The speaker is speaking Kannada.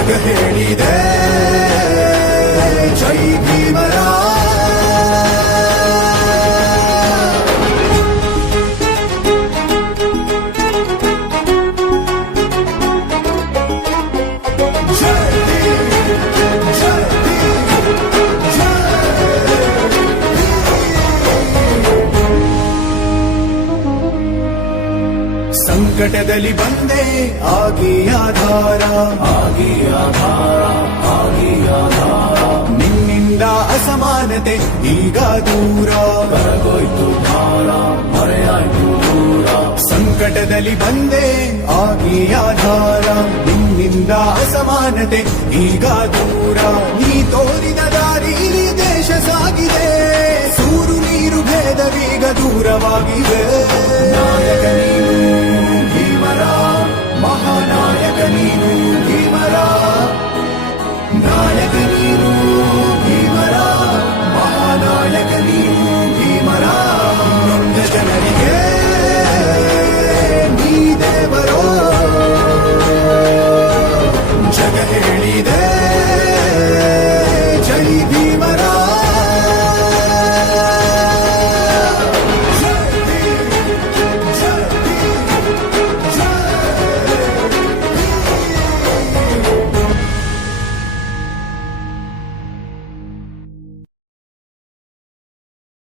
ಹೇಳಿದೆ ಸಂಕಟದಲ್ಲಿ ಬಂದೆ ಆಗಿಯ ಆಧಾರ ಆಗಿಯ ಆಧಾರ ಆಗಿಯ ಆಧಾರ ನಿನ್ನಿಂದ ಅಸಮಾನತೆ ಈಗ ದೂರ ಭಾರ ಮರೆಯಾಯ್ತು ದೂರ ಸಂಕಟದಲ್ಲಿ ಬಂದೆ ಆಗಿಯ ಆಧಾರ ನಿನ್ನಿಂದ ಅಸಮಾನತೆ ಈಗ ದೂರ ನೀ ತೋರಿದ ದಾರಿ ದೇಶ ಸಾಗಿದೆ ಸೂರು ನೀರು ಭೇದವೀಗ ದೂರವಾಗಿದೆ